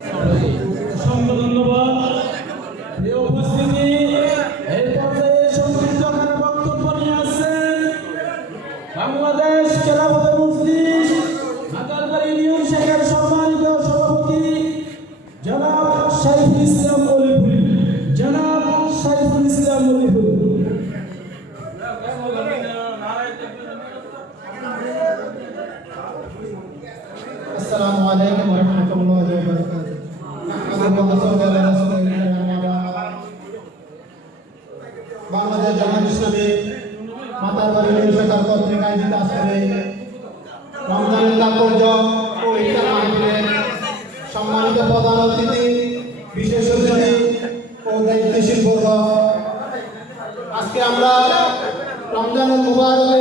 অসংখ্য ধন্যবাদ। এই উপস্থিতি এই পর্যায়ে সংক্ষিপ্ত আকারে বক্তব্য নিয়ে আসছেন বাংলাদেশ খেলাফত মজলিস হাজারবাড়ি ইউনিয়ন শাখার সম্মানিত সভাপতি জনাব সাইফুল ইসলাম অলিপুর। জনাব সাইফুল ইসলাম অলিপুর। السلام عليكم ورحمة الله وبركاته. বাংলাদেশ জামাত ইসলামী মাতারবাড়ি ইউনিয়ন শাখার কর্তৃক আয়োজিত আজকের রমজানের তাৎপর্য ও ইফতার মাহফিলের সম্মানিত প্রধান অতিথি, বিশেষ অতিথি ও দায়িত্বশীল বর্গ, আজকে আমরা রমজানুল মুবারকে